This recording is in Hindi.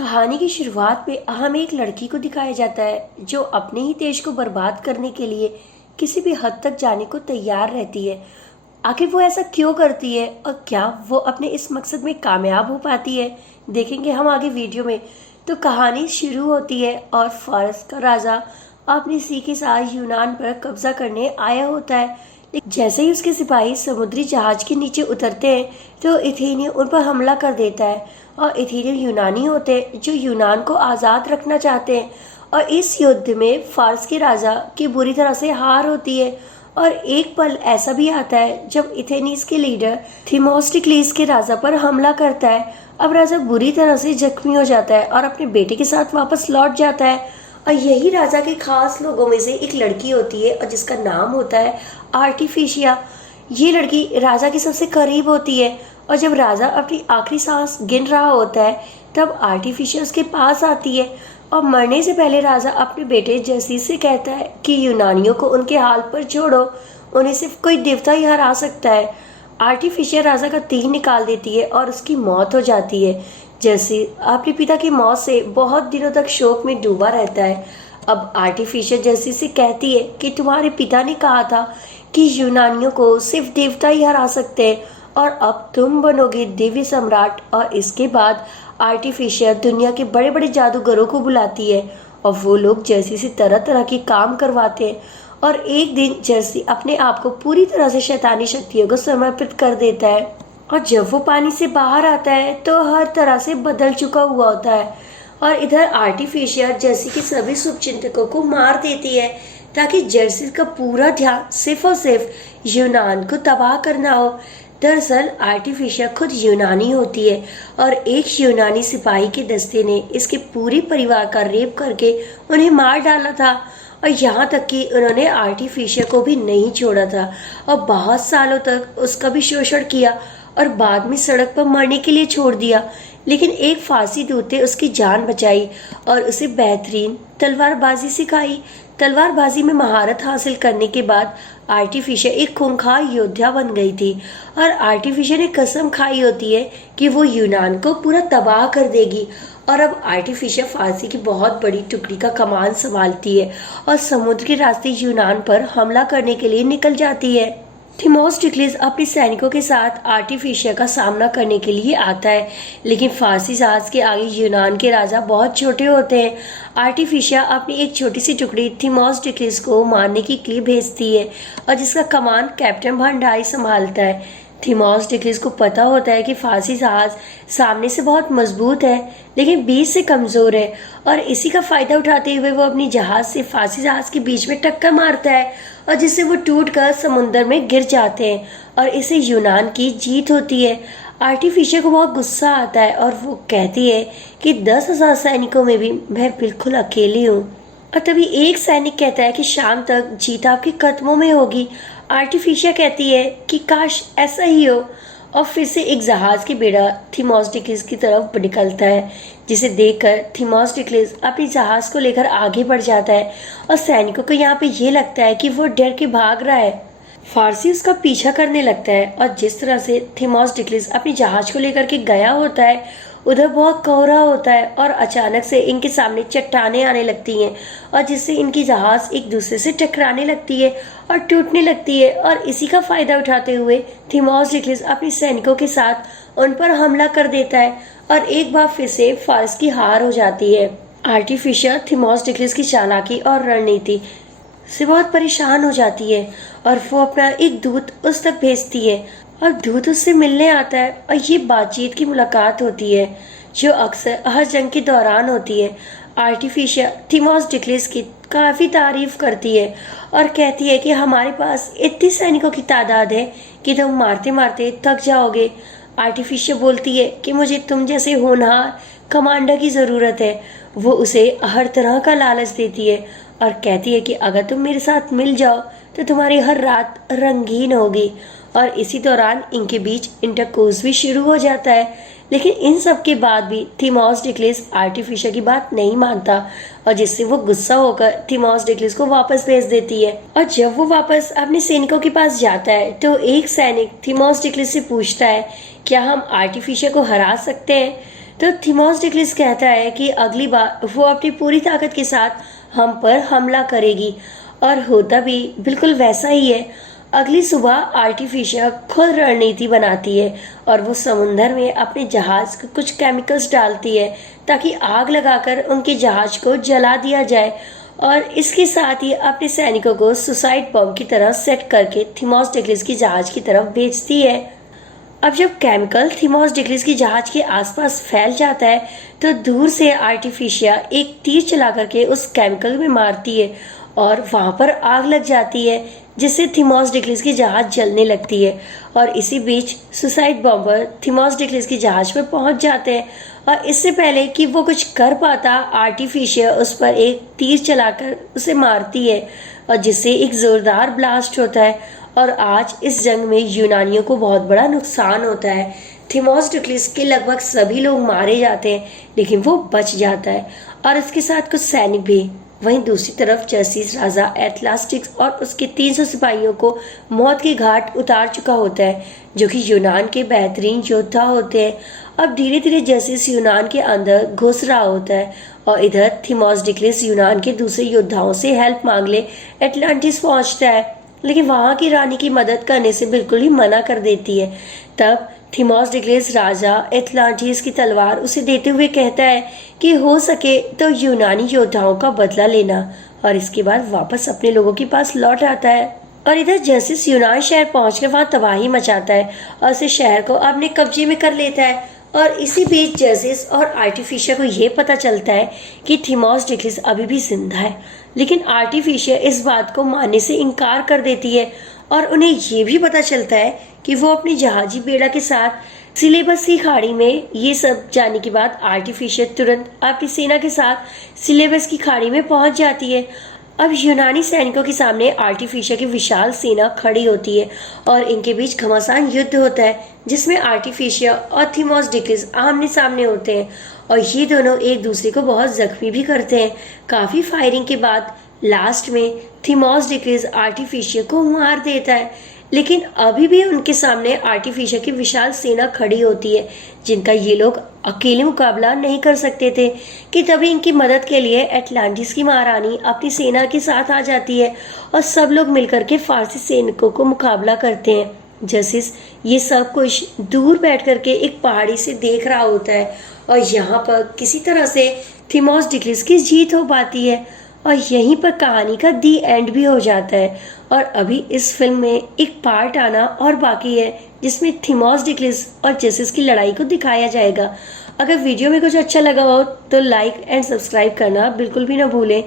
कहानी की शुरुआत में हमें एक लड़की को दिखाया जाता है जो अपने ही देश को बर्बाद करने के लिए किसी भी हद तक जाने को तैयार रहती है। आखिर वो ऐसा क्यों करती है और क्या वो अपने इस मकसद में कामयाब हो पाती है, देखेंगे हम आगे वीडियो में। तो कहानी शुरू होती है और फारस का राजा अपनी सी के साथ यूनान पर कब्जा करने आया होता है। लेकिन जैसे ही उसके सिपाही समुद्री जहाज के नीचे उतरते हैं तो एथेनियन उन पर हमला कर देता है। और एथेनियन यूनानी होते हैं जो यूनान को आज़ाद रखना चाहते हैं। और इस युद्ध में फारस के राजा की बुरी तरह से हार होती है। और एक पल ऐसा भी आता है जब एथेनीस के लीडर थीमोस्टिक्लिस के राजा पर हमला करता है। अब राजा बुरी तरह से जख्मी हो जाता है और अपने बेटे के साथ वापस लौट जाता है। और यही राजा के खास लोगों में से एक लड़की होती है और जिसका नाम होता है आर्टिफिशिया। ये लड़की राजा के सबसे करीब होती है और जब राजा अपनी आखिरी सांस गिन रहा होता है तब आर्टिफिशिया उसके पास आती है। और मरने से पहले राजा अपने बेटे जर्सीस से कहता है कि यूनानियों को उनके हाल पर छोड़ो, उन्हें सिर्फ कोई देवता ही हरा सकता है। आर्टिफिशिया राजा का तीर निकाल देती है और उसकी मौत हो जाती है। जर्सी अपने पिता की मौत से बहुत दिनों तक शोक में डूबा रहता है। अब आर्टिफिशिया जर्सी से कहती है कि तुम्हारे पिता ने कहा था कि यूनानियों को सिर्फ देवता ही हरा सकते हैं और अब तुम बनोगे दिव्य सम्राट। और इसके बाद आर्टिफिशिया दुनिया के बड़े बड़े जादूगरों को बुलाती है और वो लोग जर्सी से तरह तरह के काम करवाते हैं। और एक दिन जर्सी अपने आप को पूरी तरह से शैतानी शक्तियों को समर्पित कर देता है। और जब वो पानी से बाहर आता है तो हर तरह से बदल चुका हुआ होता है। और इधर आर्टिफिशिया जर्सी के सभी शुभचिंतकों को मार देती है ताकि जर्सी का पूरा ध्यान सिर्फ और सिर्फ यूनान को तबाह करना हो। दरअसल आर्टिफिशिया खुद यूनानी होती है और एक यूनानी सिपाही के दस्ते ने इसके पूरे परिवार का रेप करके उन्हें मार डाला था। और यहाँ तक कि उन्होंने आर्टिफिशिया को भी नहीं छोड़ा था और बहुत सालों तक उसका भी शोषण किया और बाद में सड़क पर मरने के लिए छोड़ दिया। लेकिन एक फांसी दूत ने उसकी जान बचाई और उसे बेहतरीन तलवारबाजी सिखाई। तलवारबाजी में महारत हासिल करने के बाद आर्टिफिशिया एक खूंखार योद्धा बन गई थी और आर्टिफिशिया ने कसम खाई होती है कि वो यूनान को पूरा तबाह कर देगी। और अब आर्टिफिशिया फांसी की बहुत बड़ी टुकड़ी का कमान संभालती है और समुद्र के रास्ते यूनान पर हमला करने के लिए निकल जाती है। थीमोस्टिक्लिस अपने सैनिकों के साथ आर्टिफिशिया का सामना करने के लिए आता है, लेकिन फारसी जहाज के आगे यूनान के राजा बहुत छोटे होते हैं। आर्टिफिशिया अपनी एक छोटी सी टुकड़ी थीमोस्टिक्लिस को मारने के लिए भेजती है और जिसका कमान कैप्टन भंडारी संभालता है। थीमोस्टिक्लिस को पता होता है कि फारसी जहाज सामने से बहुत मजबूत है लेकिन बीच से कमजोर है और इसी का फायदा उठाते हुए वो अपनी जहाज से फारसी जहाज के बीच में टक्कर मारता है और जिससे वो टूटकर समुद्र में गिर जाते हैं और इसे यूनान की जीत होती है। आर्टिफिशिया को बहुत गुस्सा आता है और वो कहती है कि 10,000 सैनिकों में भी मैं बिल्कुल अकेली हूँ। और तभी एक सैनिक कहता है कि शाम तक जीत आपके कदमों में होगी। आर्टिफिशिया कहती है कि काश ऐसा ही हो और फिर से एक जहाज की बेड़ा थीमोस्टिक्लिस की तरफ निकलता है, जिसे देखकर थीमोस्टिक्लिस अपनी जहाज को लेकर आगे बढ़ जाता है और सैनिकों को यहाँ पे ये लगता है कि वो डर के भाग रहा है। फारसी उसका पीछा करने लगता है और जिस तरह से थीमोस्टिक्लिस अपनी जहाज को लेकर के गया होता है उधर बहुत कोहरा होता है और अचानक से इनके सामने चट्टानें आने लगती हैं और जिससे इनकी जहाज एक दूसरे से टकराने लगती है और टूटने लगती है। और इसी का फायदा उठाते हुए थीमोस्टिक्लिस अपने सैनिकों के साथ उन पर हमला कर देता है और एक बार फिर से फारस की हार हो जाती है। आर्टिफिशिया थीमोस्टिक्लिस की चालाकी और रणनीति से बहुत परेशान हो जाती है और वो अपना एक दूत उस तक भेजती है और दूत उससे मिलने आता है और ये बातचीत की मुलाकात होती है जो अक्सर हर जंग के दौरान होती है। आर्टिफिशिया थीमोस्टिक्लिस की काफ़ी तारीफ करती है और कहती है कि हमारे पास इतने सैनिकों की तादाद है कि तुम मारते मारते थक जाओगे। आर्टिफिशिया बोलती है कि मुझे तुम जैसे होनहार कमांडर की ज़रूरत है। वो उसे हर तरह का लालच देती है और कहती है कि अगर तुम मेरे साथ मिल जाओ तो तुम्हारी हर रात रंगीन होगी। और इसी दौरान इनके बीच इंटरकोर्स भी शुरू हो जाता है। लेकिन इन सब के बाद भी थीमोस्टिक्लिस आर्टिफिशिया की बात नहीं मानता और जिससे वो गुस्सा होकर थीमोस्टिक्लिस को वापस भेज देती है। और जब वो वापस अपने सैनिकों के पास जाता है तो एक सैनिक थीमोस्टिक्लिस से पूछता है क्या हम आर्टिफिशिया को हरा सकते हैं। तो थीमोस डिक्लिस कहता है कि अगली बार वो अपनी पूरी ताकत के साथ हम पर हमला करेगी, और होता भी बिल्कुल वैसा ही है। अगली सुबह आर्टिफिशिया खुद रणनीति बनाती है और वो समुंदर में अपने जहाज को कुछ केमिकल्स डालती है ताकि आग लगाकर उनके जहाज को जला दिया जाए, और इसके साथ ही अपने सैनिकों को सुसाइड बम की तरह सेट करके थीमोस डिक्लिस की जहाज की तरफ भेजती है। अब जब केमिकल थीमोस डिक्लिस की जहाज के आसपास फैल जाता है तो दूर से आर्टिफिशिया एक तीर चला करके उस केमिकल में मारती है और वहां पर आग लग जाती है, जिससे थीमोस डिक्लिस की जहाज जलने लगती है। और इसी बीच सुसाइड बॉम्बर थीमोस डिक्लिस की जहाज पर पहुंच जाते हैं, और इससे पहले कि वो कुछ कर पाता आर्टिफिशिया उस पर एक तीर चलाकर उसे मारती है, और जिससे एक जोरदार ब्लास्ट होता है। और आज इस जंग में यूनानियों को बहुत बड़ा नुकसान होता है। थीमोस डिक्लिस के लगभग सभी लोग मारे जाते हैं, लेकिन वो बच जाता है और इसके साथ कुछ सैनिक भी। वहीं दूसरी तरफ जर्सिस राजा एथलास्टिक्स और उसके 300 सिपाहियों को मौत के घाट उतार चुका होता है, जो कि यूनान के बेहतरीन योद्धा होते हैं। अब धीरे धीरे जर्सिस यूनान के अंदर घुस रहा होता है, और इधर थीमोस डिक्लिस यूनान के दूसरे योद्धाओं से हेल्प मांग ले एटलांटिस पहुंचता है, लेकिन वहां की रानी की मदद करने से बिल्कुल ही मना कर देती है। तब थीमोस डिक्लिस राजा एटलांटिस की तलवार उसे देते हुए कहता है कि हो सके तो यूनानी योद्धाओं का बदला लेना, और इसके बाद वापस अपने लोगों के पास लौट आता है। और इधर जर्सिस यूनान शहर पहुंचकर वहां तबाही मचाता है और उसे शहर को अपने कब्जे में कर लेता है। और इसी बीच जर्सिस और आर्टिफिशिया को यह पता चलता है कि थीमोस डिक्लिस अभी भी जिंदा है, लेकिन आर्टिफिशिया इस बात को मानने से इनकार कर देती है। और उन्हें ये भी पता चलता है कि वो अपनी जहाजी बेड़ा के साथ सिलेबस की खाड़ी में, ये सब जानने के बाद आर्टिफिशिया तुरंत अपनी सेना के साथ सिलेबस की खाड़ी में पहुंच जाती है। अब यूनानी सैनिकों के सामने आर्टिफिशिया की विशाल सेना खड़ी होती है और इनके बीच घमासान युद्ध होता है, जिसमें आर्टिफिशिया और थीमोस डिक्लिस आमने सामने होते हैं, और ये दोनों एक दूसरे को बहुत जख्मी भी करते हैं। काफी फायरिंग के बाद लास्ट में थीमोस डिक्लिस आर्टिफिशिया को मार देता है, लेकिन अभी भी उनके सामने आर्टिफिशिया की विशाल सेना खड़ी होती है, जिनका ये लोग अकेले मुकाबला नहीं कर सकते थे। कि तभी इनकी मदद के लिए एटलांटिस की महारानी अपनी सेना के साथ आ जाती है और सब लोग मिलकर के फारसी सैनिकों को मुकाबला करते हैं। जर्सिस ये सब कुछ दूर बैठ करके एक पहाड़ी से देख रहा होता है, और यहाँ पर किसी तरह से थीमोस डिक्लिस की जीत हो पाती है, और यहीं पर कहानी का दी एंड भी हो जाता है। और अभी इस फिल्म में एक पार्ट आना और बाकी है, जिसमें थीमोस डिक्लिस और जर्सिस की लड़ाई को दिखाया जाएगा। अगर वीडियो में कुछ अच्छा लगा हो तो लाइक एंड सब्सक्राइब करना बिल्कुल भी ना भूलें।